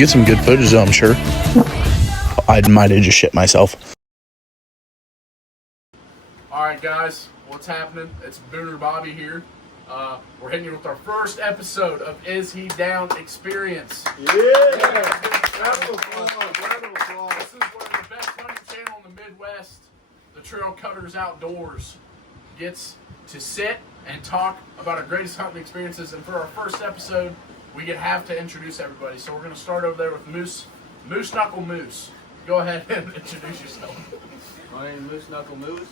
get some good footage, I'm sure. I might have just shit myself. Alright guys, what's happening? It's Booner Bobby here. We're hitting you with our first episode of Is He Down Experience. Yeah! This is where the best hunting channel in the Midwest, the Trail Cutters Outdoors, gets to sit and talk about our greatest hunting experiences. And for our first episode, we have to introduce everybody. So we're going to start over there with Moose Knuckle Moose. Go ahead and introduce yourself. My name is Moose Knuckle Moose.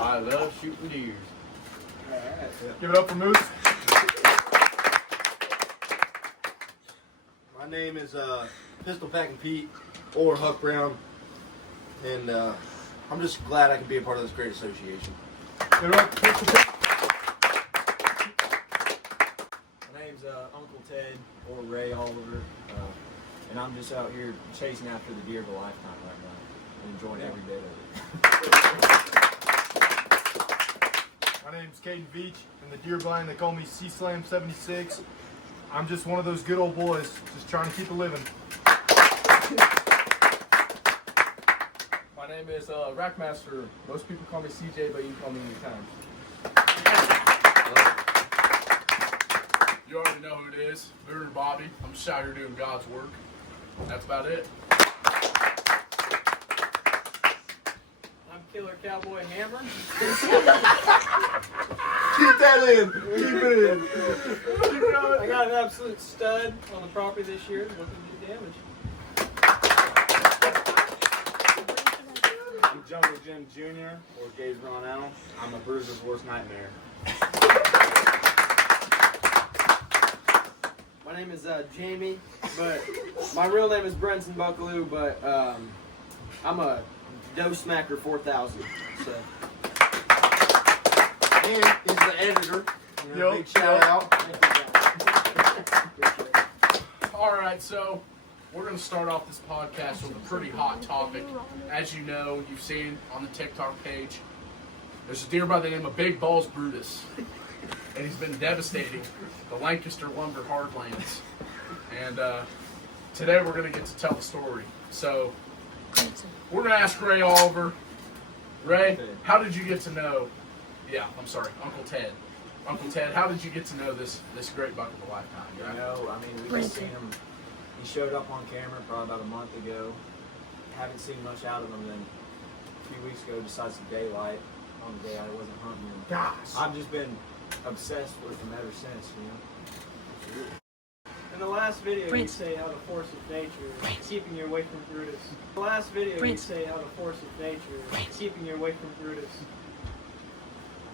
I love shooting deers. Give it up for Moose. My name is Pistol Packing Pete or Huck Brown, and I'm just glad I can be a part of this great association. Give it up for Pistol Pack. My name's Uncle Ted or Ray Oliver, and I'm just out here chasing after the deer of a lifetime right now and enjoying every bit of it. My name's Caden Veach, and the deer blind, they call me C-Slam 76. I'm just one of those good old boys, just trying to keep a living. My name is Rackmaster. Most people call me CJ, but you can call me anytime. You already know who it is. Booner Bobby. I'm just out here doing God's work. That's about it. I'm Killer Cowboy Hammer. Keep that in! Keep it in! I got an absolute stud on the property this year, looking to do damage. I'm Jungle Jim Jr. or Gabe Ronell. I'm a bruiser's worst nightmare. My name is Jamie, but my real name is Brenton Buckaloo, but I'm a doe smacker 4000. So. And he's the editor. Big shout out. Alright, so we're going to start off this podcast with a pretty hot topic. As you know, you've seen on the TikTok page, there's a deer by the name of Big Ball Brutus. And he's been devastating the Lancaster lumber hardlands. And today we're going to get to tell the story. So we're going to ask Ray Oliver. Ray, how did you get to know, Uncle Ted. Uncle Ted, how did you get to know this great buck of a lifetime? You know, I mean, we just seen him. He showed up on camera probably about a month ago. Haven't seen much out of him. Then a few weeks ago, besides the daylight, on the day I wasn't hunting him. Gosh. I've just been obsessed with him ever since, you know. In the last video, you say how the force of nature is keeping you away from Brutus. In the last video, you say how the force of nature is keeping you away from Brutus.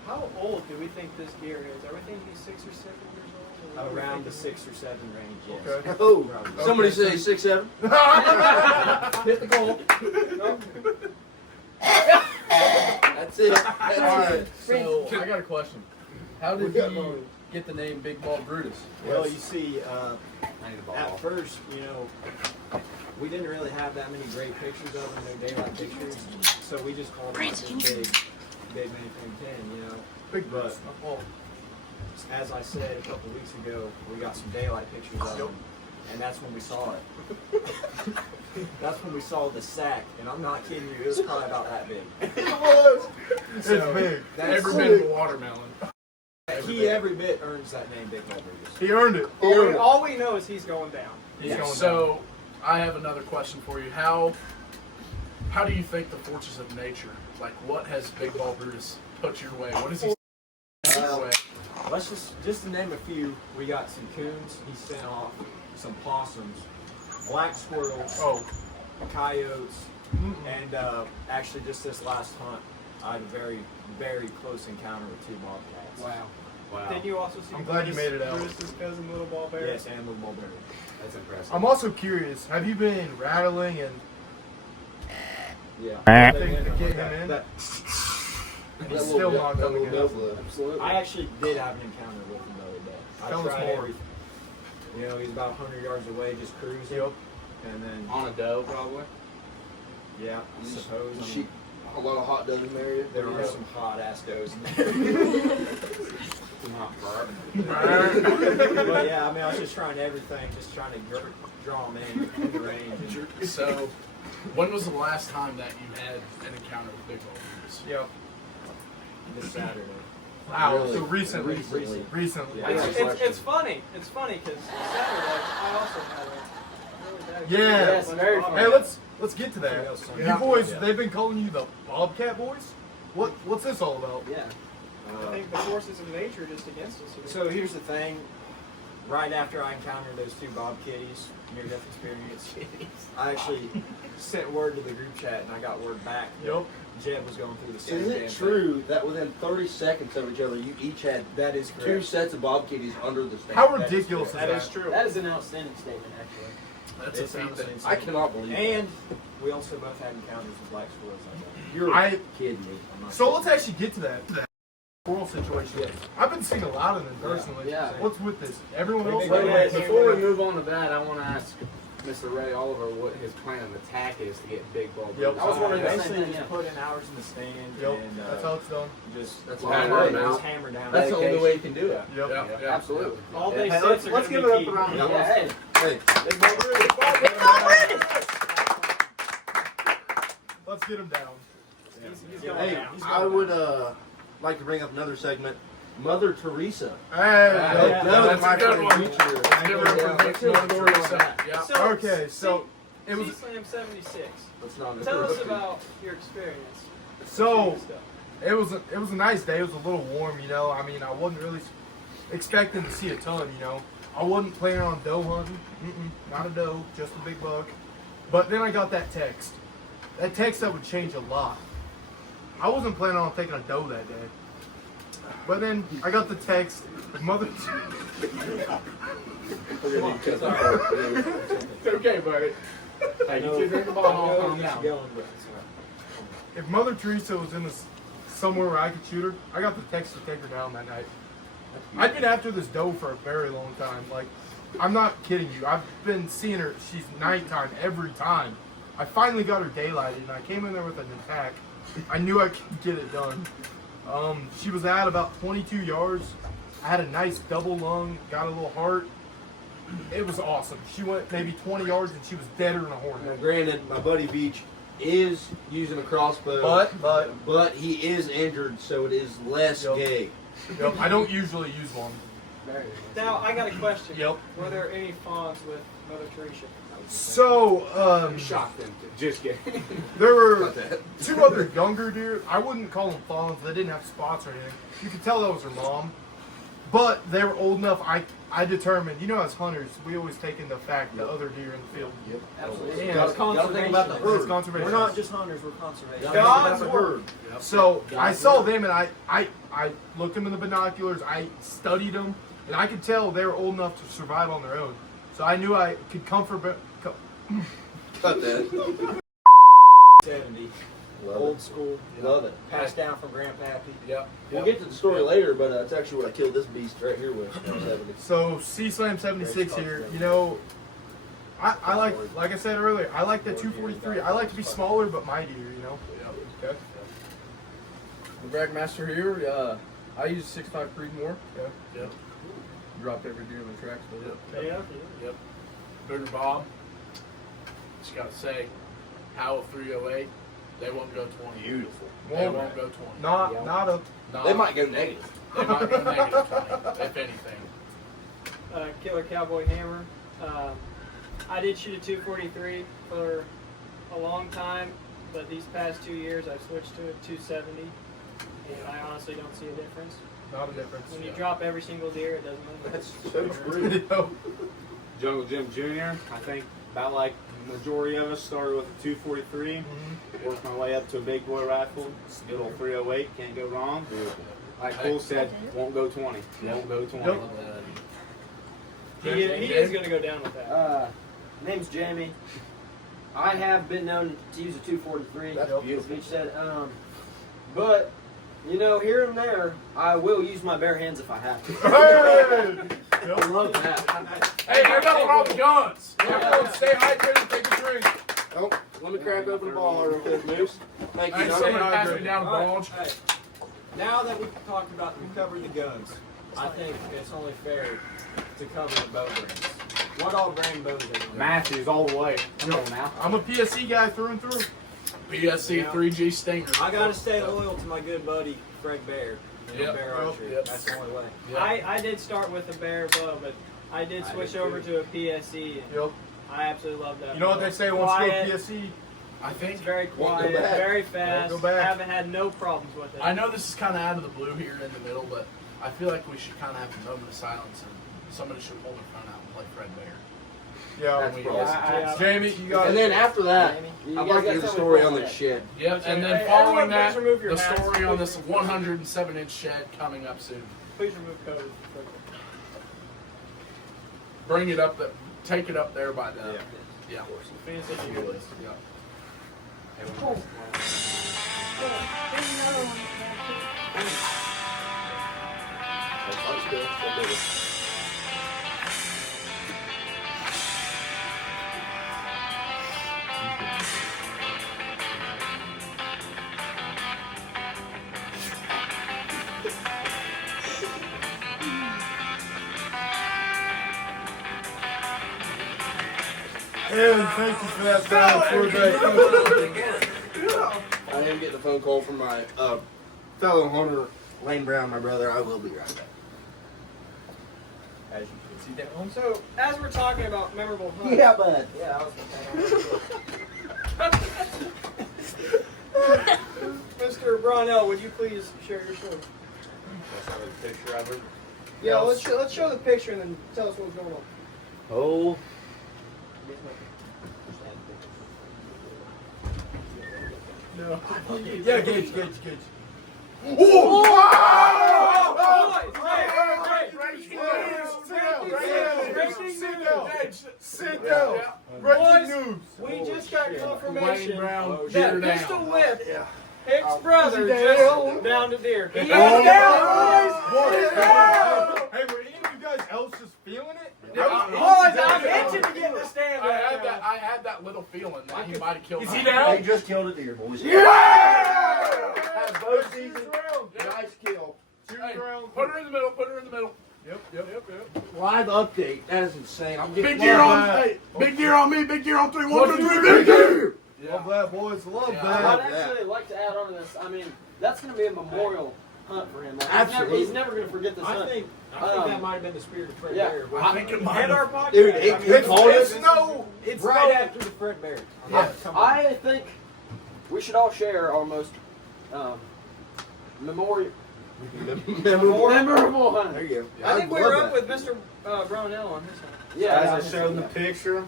How old do we think this deer is? Are we thinking he's 6 or 7 years old? Or Around the 6 or 7 range, yes. Okay. Oh, Probably. somebody say 6'7". Hit the goal. That's it. That's Alright, it. So, I got a question. How did you get the name Big Ball Brutus? Well, you see, at first, you know, we didn't really have that many great pictures of him, no daylight pictures, so we just called him just Big Anything 10, you know. Big But, well, as I said a couple weeks ago, we got some daylight pictures of him, and that's when we saw it. That's when we saw the sack, and I'm not kidding you, it was probably about that big. It was. It's big. That's Every bit of a watermelon. he every bit earns that name, Big Ball Brutus. He earned it. All we know is he's going down. Yeah. So I have another question for you. How do you think the forces of nature, like what has Big Ball Brutus put your way? What has he your way? Let's just to name a few, we got some coons he sent off, some possums, black squirrels, coyotes, and actually just this last hunt, I had a very, very close encounter with 2 bobcats. Wow. Then you also see I'm glad you made it out. Brutus's cousin, Little Ball Bear. Yes, and with mulberry. That's impressive. I'm also curious, have you been rattling and Yeah. getting him in? That- He's still not coming in. Absolutely. I actually did have an encounter with him the other day. Tell I us tried more. everything. You know, he's about 100 yards away, just cruising. Yep. And then, On a doe, probably. yeah, I suppose. I mean, A lot of hot does in there. there are some hot ass does in there. Too hot for But yeah, I mean, I was just trying everything, just trying to draw them in the range. And So, when was the last time that you had an encounter with Big Ball Brutus? Yep. this Saturday. Wow. Really? So recently. Recently. Recently. Yeah. It's funny. It's funny because Saturday I also had a really bad Yeah. experience. Yes, very funny. Hey, let's get to that. Yeah. You boys, Yeah. they've been calling you the Bobcat Boys. What's this all about? Yeah. I think the forces of nature are just against us here. So here's the thing. Right after I encountered those two Bob Kitties, near-death experience, I actually sent word to the group chat and I got word back. that Yep. Jeb was going through the same Is damn it thing. true that within 30 seconds of each other, you each had That is two correct. sets of Bob Kitties under the stand? How ridiculous is That that? is true. That is an outstanding statement, actually. That's It a feat sounds that insane. I cannot believe that. And we also both had encounters with black squirrels. You're I- kidding me. I'm not So let's actually get to that squirrel situation. Yes. I've been seeing a lot of them personally. Yeah. What's with this? Everyone else? Wait, Wait, wait, before we move on to that, I want to ask Mr. Ray Oliver what his plan of attack is to get Big Ball Brutus. Yep. I was wondering the same Basically, thing. just put in hours in the stand Yep. and That's how it's done. just That's just all hammer right. them out. just hammer down. That's the only dedication. way you can do it. Yep. Yeah, yeah. Absolutely. All day Hey, sets are let's gonna give it be up key. around. Yeah. Yeah, hey, Hey, Big Ball Brutus. Let's get them down. He's going hey, down. He's I going would down. like to bring up another segment. Mother Teresa. Hey. Yeah. Another That's a good one. feature. Give her a prediction on Teresa. Yeah. So, Okay, so it was C-Slam 76. Let's not Tell us about your experience. so Stuff. it was a nice day. It was a little warm, you know. I mean, I wasn't really expecting to see a ton, you know. I wasn't planning on doe hunting. Not a doe, just a big buck. But then I got that text. That text that would change a lot. I wasn't planning on taking a doe that day. But then I got the text. Mother. It's okay, buddy. Hey, you two drink the bottle. I know Calm he's down. going, but it's all right. If Mother Teresa was in this somewhere where I could shoot her, I got the text to take her down that night. I've been after this doe for a very long time. Like, I'm not kidding you. I've been seeing her. She's nighttime every time. I finally got her daylighted, and I came in there with an attack. I knew I could get it done. She was at about 22 yards. I had a nice double lung, got a little heart. It was awesome. She went maybe 20 yards, and she was deader than a Now, hornet. granted, my buddy Beach is using a crossbow, but he is injured, so it is less Yep. gay. Yep, I don't usually use one. Now, I got a question. Yep. Were there any fawns with Mother Teresa? So, I'm shocked them. Just kidding. there were Not that. two other younger deer. I wouldn't call them fawns. They didn't have spots or anything. You could tell that was her mom. But they were old enough. I determined, you know, as hunters, we always take into fact the other deer in the field. Yep. Absolutely. Yeah. Gotta think about the It's herd. conservation. We're not just hunters, we're conservation. Gotta think about God's the word. herd. So I saw them and I looked them in the binoculars. I studied them, and I could tell they were old enough to survive on their own. So I knew I could comfort. Cut that. 70. Love Old it. school. Love it. Passed down from Grandpappy. Yep. We'll get to the story later, but that's actually what I killed this beast right here with. 70. So C-Slam 76 here. You know, I like I said earlier, I like the 243. I like to be smaller but mightier. You know. Okay. The Rackmaster here, I use 6.5 Creedmoor. Okay. Yep. Dropped every deer in the tracks with it. Yeah. Yep. Booger Bob. Just gotta say, Howell 308. They won't go 20. Beautiful. They won't go 20. Not a. Not- They might go negative. They might go negative 20, if anything. Killer Cowboy Hammer. I did shoot a 243 for a long time, but these past 2 years I've switched to a 270, and I honestly don't see a difference. Not a difference. When you drop every single deer, it doesn't matter. That's so true. You know? Jungle Jim Jr., I think about like the majority of us started with a 243, worked my way up to a big boy rifle, good old 308, can't go wrong. Like Cole said, won't go 20. Won't go 20. Yep. He is going to go down with that. Name's Jamie. I have been known to use a 243. That's as beautiful. Beach said. But, you know, here and there, I will use my bare hands if I have to. Hey! I love that. Hey, there's nothing wrong with guns. Everyone stay hydrated, take a drink. Oh, let me crack open the ball real quick, Moose. Thank you. Hey, Doc. someone pass me down a All right, bulge. hey, now that we've talked about, we've covered the guns. I think it's only fair to cover the bow brands. What all brand bows are you? Matthews all the way. Come on now. I'm a PSE guy through and through. PSC 3G Stinger. I gotta stay loyal to my good buddy Fred Bear. Yep. Bear Archery. Yep. That's the only way. Yep. I did start with a Bear bow, but I did switch over to a PSE. And Yep. I absolutely love that. You know what bow. they say once you go Quiet, PSE? I think It's very Won't go quiet, back. very fast. Won't go back. Haven't had no problems with it. I know this is kind of out of the blue here in the middle, but I feel like we should kind of have a moment of silence and somebody should hold their phone out and play Fred Bear. Yeah. That's we- probably- Yeah. Jamie, you got And then after that, You I'd guys like to got hear the something story for on that. the shed. Yep, and then Hey, following everyone, that, please remove your the hats. story on Please this remove your 107-inch shed coming up soon. Please remove code. Bring it up, take it up there by the, yeah. Fancy View list, yeah. Evan, thank you for that sound for that. I am getting a phone call from my fellow hunter, Lane Brown, my brother. I will be right back. As you can see down. So, as we're talking about memorable hunts, bud. Yeah, I was Mr. Brownell, would you please share your story? Picture of it. Yeah, let's show the picture and then tell us what's going on. Oh. No. Yeah, Gage. Sit down. Breaking news. We just got Wayne confirmation Brown, that deer Pistol down. Whip, Hick's brother, down? just down to deer. He is Oh, down, boys! Hey, were any of you guys else just feeling it? Boys, I'm itching to get in the stand right now. I had that little feeling that he might have killed Is he me. down? They just killed a deer, boys. Yeah! Bow season. Yeah. Nice kill. Hey, put her in the middle, put her in the middle. Yep. Live update. That is insane. I'm getting Big deer on that. hey, big deer on me, big deer on 3, 1, 2, 3, big deer! Love that, boys. Love Yeah. that. I'd actually like to add on to this. I mean, that's going to be a memorial hunt for him. Like, Absolutely. he's never going to forget this I hunt. think that might have been the spirit of Fred yeah. Bear. I think it might And our have. podcast. Dude, I it- mean, It's right after the Fred Bear. Yeah. I think we should all share our most memorable hunt. There you go. I think we love were up that. with Mr. Brownell on this one. Yeah, As I showed in the picture,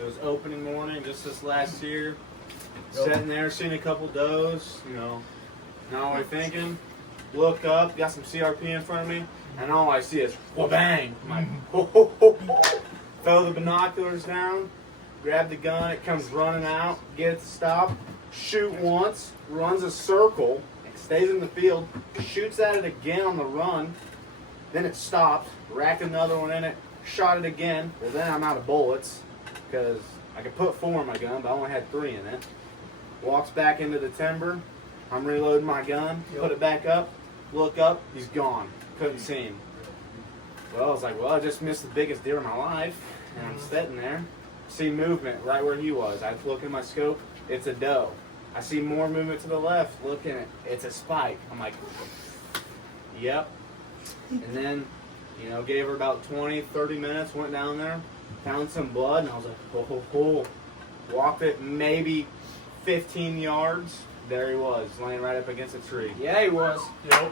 it was opening morning just this last year. Sitting there, seeing a couple does, not only thinking, look up, got some CRP in front of me, and all I see is wha-bang. I'm like, ho, ho, ho. Throw the binoculars down, grab the gun, it comes running out, get it to stop, shoot once, runs a circle, stays in the field, shoots at it again on the run, then it stopped, racked another one in it, shot it again. Well, then I'm out of bullets because I could put 4 in my gun, but I only had 3 in it. Walks back into the timber. I'm reloading my gun, put it back up, look up, he's gone. Couldn't see him. Well, I was like, well, I just missed the biggest deer of my life. And I'm sitting there, see movement right where he was. I look in my scope, it's a doe. I see more movement to the left, looking at it's a spike. I'm like, yep. And then, gave her about 20, 30 minutes, went down there, found some blood, and I was like, ho, ho, ho. Walked it maybe 15 yards. There he was, laying right up against a tree. Yeah, he was. Yeah.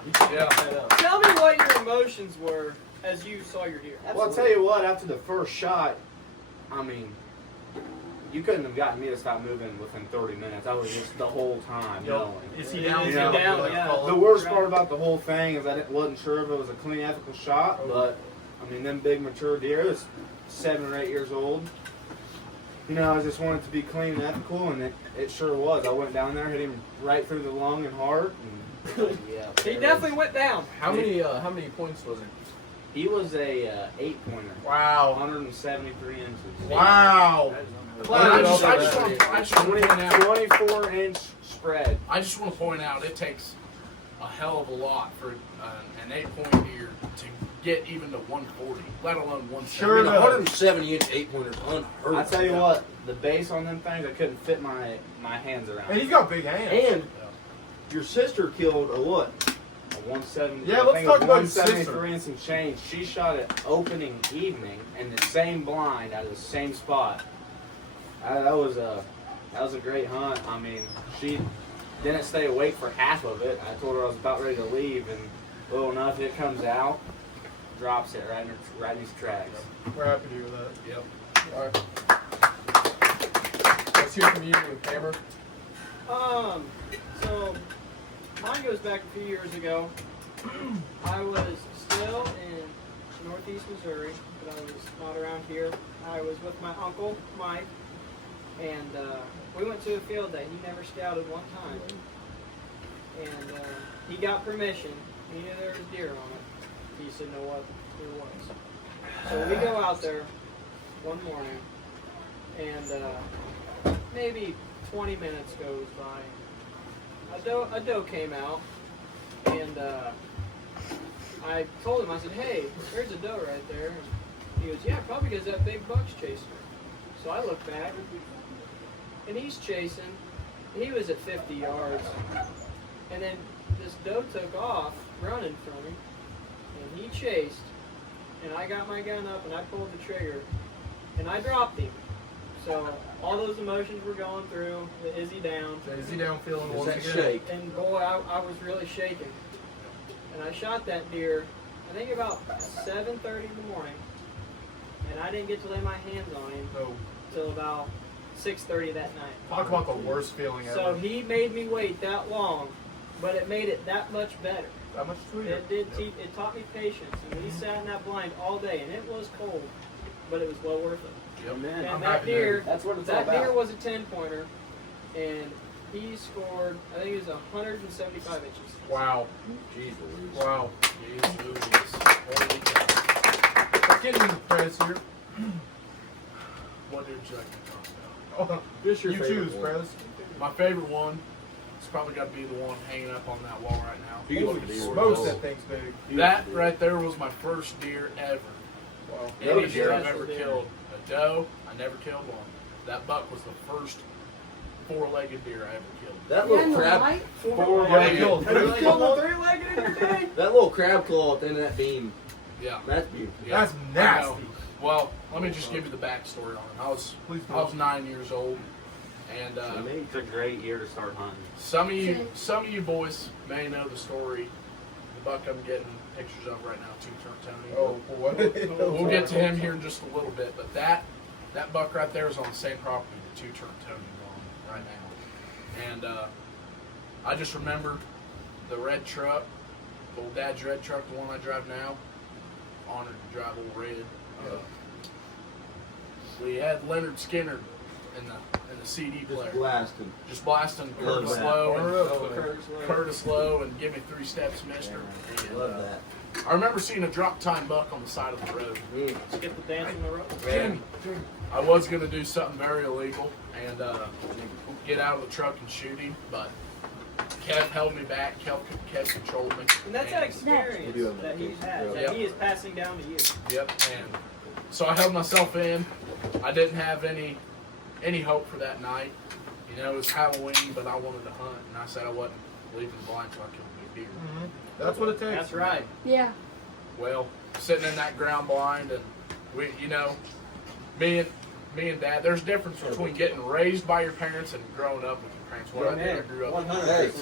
Tell me what your emotions were as you saw your deer. Well, I'll tell you what, after the first shot, I mean, you couldn't have gotten me to stop moving within 30 minutes. I was just the whole time yelling. Is he down? Is he down? Yeah. The worst part about the whole thing is I wasn't sure if it was a clean, ethical shot, but, I mean, them big, mature deer, it was 7 or 8 years old. I just wanted to be clean and ethical, and it sure was. I went down there, hit him right through the lung and heart. And, He definitely went down. How many points was it? he was a 8-pointer. Wow. 173 inches. Wow. I just want to point out. 24-inch spread. I just want to point out it takes a hell of a lot for an 8-point deer to get even to 140, let alone 170. Sure. 170-inch 8-pointers unheard. I tell you what, the base on them things, I couldn't fit my hands around. And he's got big hands. And your sister killed a what? A 170. Yeah, I let's think talk it was about his sister. 173 and some change. She shot it opening evening in the same blind out of the same spot. That was a great hunt. I mean, she didn't stay awake for half of it. I told her I was about ready to leave, and little enough it comes out, drops it right in his tracks. We're happy to hear that. Yep. All right. Let's hear from you, Hammer. So mine goes back a few years ago. I was still in northeast Missouri, but I was not around here. I was with my uncle, Mike, and we went to a field that he never scouted one time. And he got permission. He knew there was deer on it. He said, "Know what? There was." So we go out there one morning, and maybe 20 minutes goes by. A doe came out, and I told him, I said, "Hey, there's a doe right there." And he goes, "Yeah, probably because that big buck's chasing her." So I look back, and he's chasing. He was at 50 yards, and then this doe took off running from him, and he chased. And I got my gun up, and I pulled the trigger, and I dropped him. So all those emotions were going through. The is he down? Is he down feeling once that again? shake? And boy, I was really shaking. And I shot that deer, I think about 7:30 in the morning. And I didn't get to lay my hands on him So, until about 6:30 that night. talk about the worst feeling ever. So he made me wait that long, but it made it that much better. That much sweeter. It did. It taught me patience. And we sat in that blind all day, and it was cold, but it was well worth it. Amen. And I'm that happy to- deer, That's what it's all that deer about. was a 10-pointer, and he scored, I think it was 175 inches. Wow. Jesus. Wow. Jeez Louise. Holy cow. Let's get into the Prez here. What deer would you like to talk about? Oh, Just your you favorite choose, one. Prez. My favorite one, it's probably got to be the one hanging up on that wall right now. Beautiful Holy deer. Most smokes. that thing's big. That right there was my first deer ever. Wow. Any was deer your I've special ever deer? killed. A doe, I never killed one. That buck was the first 4-legged deer I ever killed. That little crab, Yeah, Four-legged. killed. Have you killed a 3-legged in your day? that little crab claw at the end of that beam. Yeah. That's beautiful. Yeah. That's I nasty. know. Well, let me just give you the backstory on it. I was Please do. 9 years old, and It's a great year to start hunting. some of you boys may know the story. The buck I'm getting pictures of right now, Two-Turn Tony. Oh, what? We'll get to him here in just a little bit, but that buck right there is on the same property that Two-Turn Tony is on right now. And I just remember the red truck, old Dad's red truck, the one I drive now. Honored to drive old red. We had Leonard Skinner in the CD player, Just blasting. just blasting Love Curtis that. Lowe Curtis Curtis Lowe and Give Me 3 Steps, Mister. And, Love that. I remember seeing a drop time buck on the side of the road. Skip the dance on the road. And I was going to do something very illegal and get out of the truck and shoot him, but Kev held me back. Kev controlled me. And that's that experience that he's had, that he is passing down to you. Yep. And so I held myself in. I didn't have any hope for that night. You know, it was Halloween, but I wanted to hunt, and I said I wasn't leaving the blind till I killed a big deer. That's what it takes. That's right. Yeah. Well, sitting in that ground blind, and we, you know, me and Dad, there's a difference between getting raised by your parents and growing up with your parents. What I did, I grew up, 100%.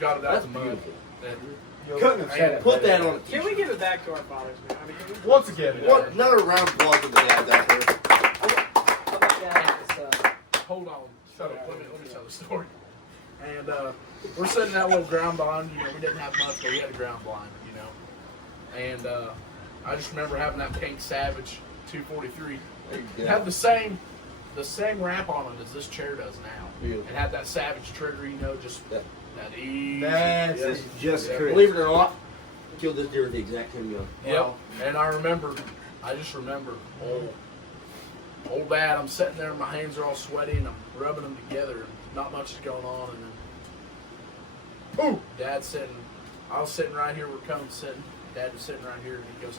got it out That's the mud. beautiful. And Couldn't have said it. Put that on a Can t-shirt. we give it back to our fathers, man? I mean, can we? Once again, What? Another round of applause for the dads out there. How about that? hold on, shut up. Let me tell the story. And we're sitting in that little ground blind. You know, we didn't have much, but we had a ground blind. You know, and I just remember having that Pink Savage 243. It had the same wrap on it as this chair does now. Beautiful. It had that Savage trigger. You know, just Yep. that easy. That's It's just Yeah. believe it or not, killed this deer with the exact same gun. Yep. And I just remember old Dad. I'm sitting there, my hands are all sweaty, and I'm rubbing them together, and not much is going on, and then Dad's sitting I was sitting right here, we're coming sitting. Dad was sitting right here, and he goes,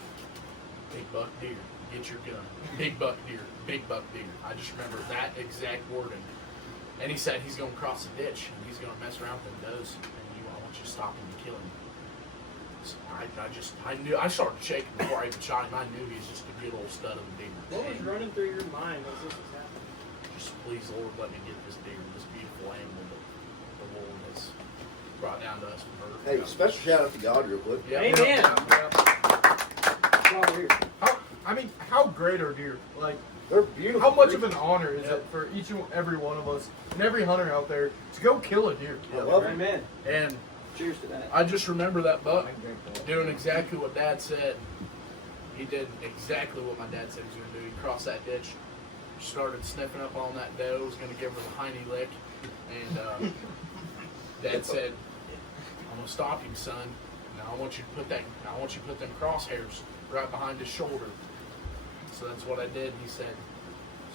"Big buck deer, get your gun. Big buck deer, big buck deer." I just remember that exact wording. And he said he's going to cross the ditch, and he's going to mess around with them does, and I want you to stop him and kill him. So I knew, I started shaking before I even shot him. I knew he was just a good old stud of a deer. What was running through your mind as this was happening? Just please, Lord, let me get this deer, this beautiful animal that the Lord has brought down to us from her. Hey, special shout out to God real quick. Yeah. Amen. How great are deer? Like, They're beautiful. how much of an honor is it for each and every one of us and every hunter out there to go kill a deer? I love it. Amen. And Cheers to that. I just remember that buck doing exactly what Dad said. He did exactly what my dad said he was going to do. He crossed that ditch, started sniffing up on that doe, was going to give her the hiney lick, and Dad said, "I'm going to stop him, son. Now I want you to put them crosshairs right behind his shoulder." So that's what I did. He said,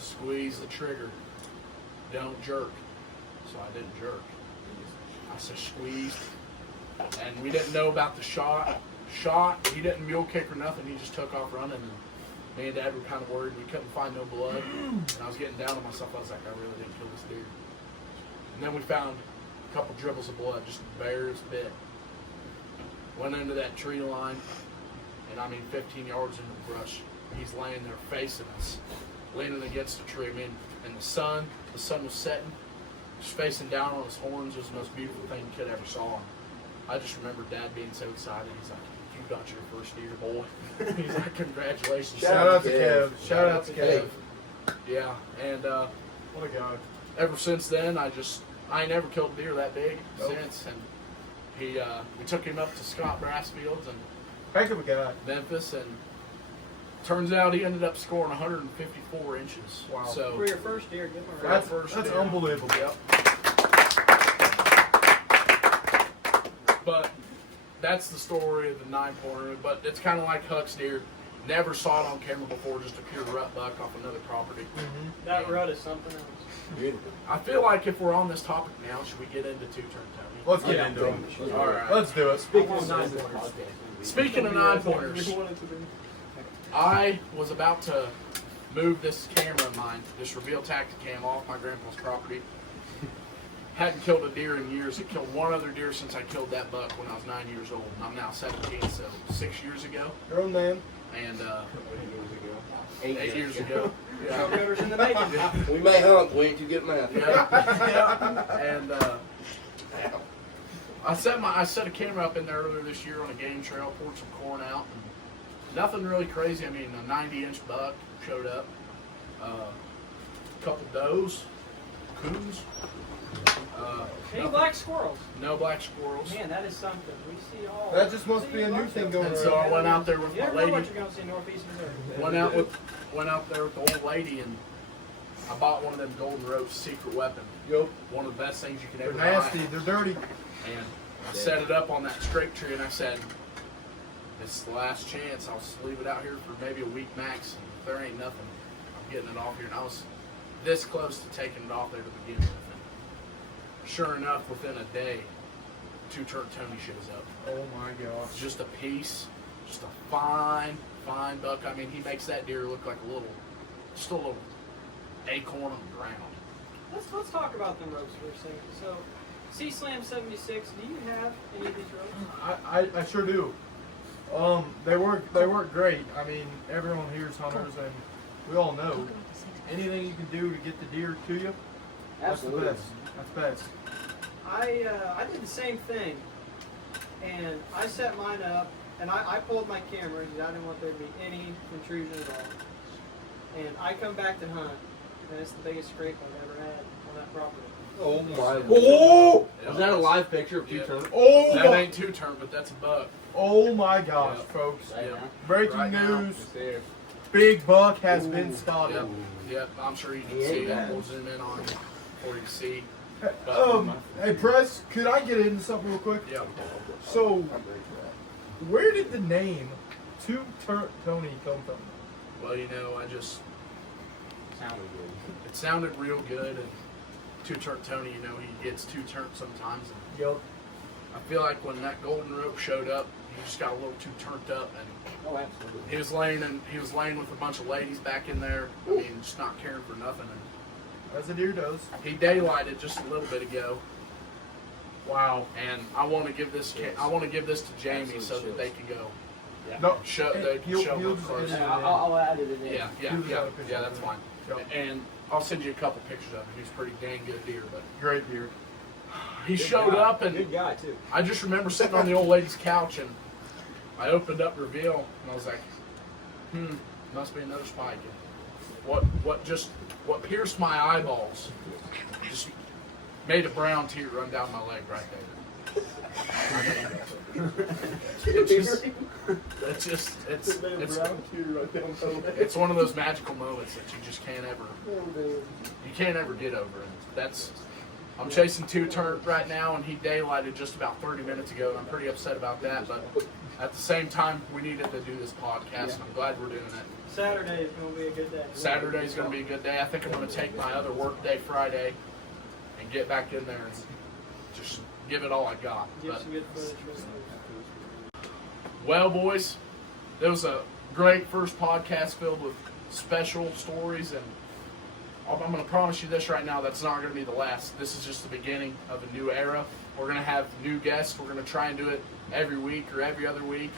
"Squeeze the trigger, don't jerk." So I didn't jerk. I said, "Squeeze." And we didn't know about the shot. He didn't mule kick or nothing. He just took off running. And me and Dad were kind of worried. We couldn't find no blood. And I was getting down on myself. I was like, I really didn't kill this deer. And then we found a couple dribbles of blood, just the barest bit. Went into that tree line, and 15 yards into the brush. He's laying there facing us, leaning against a tree. And the sun was setting, just facing down on his horns. It was the most beautiful thing you could ever saw. I just remember Dad being so excited. He's like, "You got your first deer, boy." He's like, "Congratulations." Shout out to Kev. Shout out to Kev. Yeah, and What a guy. ever since then, I ain't never killed a deer that big Nope. since. And we took him up to Scott Brassfield's and Heck of a guy. Memphis, and turns out he ended up scoring 154 inches. Wow. So For your first deer, give him a That's, round. that's unbelievable. Yep. But that's the story of the 9-pointer. But it's kind of like Huck's deer. Never saw it on camera before, just a pure rut buck off another property. That rut is something else. Beautiful. I feel like if we're on this topic now, should we get into two-turn Tony? Let's get into it. All right. Let's do it. Speaking of 9-pointers, I was about to move this camera of mine, this reveal tactic cam, off my grandpa's property. Hadn't killed a deer in years. I killed one other deer since I killed that buck when I was 9 years old. And I'm now 17, so 6 years ago. Your own man. And 8 years ago. Yeah. Showgoers in the making. We may hunt, we ain't too good at math. Yeah. And I set a camera up in there earlier this year on a game trail, poured some corn out. And nothing really crazy. A 90-inch buck showed up. A couple does, coons. Any black squirrels? No black squirrels. Man, that is something. We see all. That just must be a new thing going And so I went out there with You my never know lady. what you're going to see northeast Missouri. Went out there with the old lady, and I bought one of them Golden Rope's secret weapon. Yup. One of the best things you can They're ever nasty. buy. They're dirty. And I set it up on that straight tree, and I said, "This is the last chance. I'll just leave it out here for maybe a week max. And if there ain't nothing, I'm getting it off here." And I was this close to taking it off there to begin with. And sure enough, within a day, two-turn Tony shows up. Oh my gosh. Just a piece, just a fine buck. He makes that deer look like just a little acorn on the ground. Let's talk about them ropes for a second. So, C-Slam 76, do you have any of these ropes? I sure do. They work great. Everyone here is hunters, and we all know anything you can do to get the deer to you, that's the best. That's best. I did the same thing, and I set mine up, and I pulled my camera because I didn't want there to be any intrusion at all. And I come back to hunt, and it's the biggest scrape I've ever had on that property. Oh my. Oh! Was that a live picture of two-turn? Oh That my! ain't two-turn, but that's a buck. Oh my gosh, Yeah. folks! Yeah. Breaking Right now. news: Big Buck has been Yep. spotted. Yep. I'm sure you can see that. We'll zoom in on it for you to see. Hey, Press, could I get into something real quick? Yeah. So, where did the name Two Tony come from? Well, I just Sounded good. it sounded real good, and two-turn Tony, he gets two-turn sometimes. And Yup. I feel like when that golden rope showed up, he just got a little too turned up, and Oh, absolutely. he was laying with a bunch of ladies back in there. I mean, just not caring for nothing. And As a deer does. he daylighted just a little bit ago. Wow. And I want to give this to Jamie so that they can go No, show they can he'll show just them first. edit it in. I'll add it in. Yeah, that's fine. Yep. And I'll send you a couple pictures of him. He's a pretty dang good deer, but Great deer. he showed up, and Good guy too. I just remember sitting on the old lady's couch, and I opened up Reveal, and I was like, must be another spike. What pierced my eyeballs just made a brown tear run down my leg right there. It's one of those magical moments that you just can't ever get over. And I'm chasing two turn right now, and he daylighted just about 30 minutes ago, and I'm pretty upset about that. But at the same time, we needed to do this podcast, and I'm glad we're doing it. Saturday is going to be a good day. Saturday's going to be a good day. I think I'm going to take my other work day Friday and get back in there and just give it all I got. Get But, some good footage. well, boys, it was a great first podcast filled with special stories, and I'm going to promise you this right now, that's not going to be the last. This is just the beginning of a new era. We're going to have new guests. We're going to try and do it every week or every other week.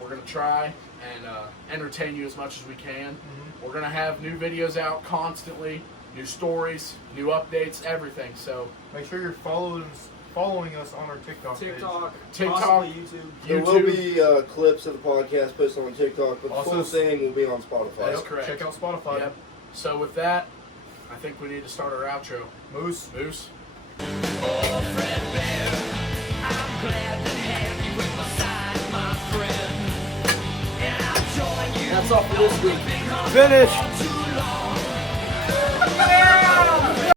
We're going to try and entertain you as much as we can. We're going to have new videos out constantly, new stories, new updates, everything. So Make sure you're following us on our TikTok page. TikTok, Possibly YouTube. There will be clips of the podcast posted on TikTok, but the Also, full thing will be on Spotify. That's correct. Check out Spotify. Yep. So with that, I think we need to start our outro. Moose. Moose. That's all for this week. Finish!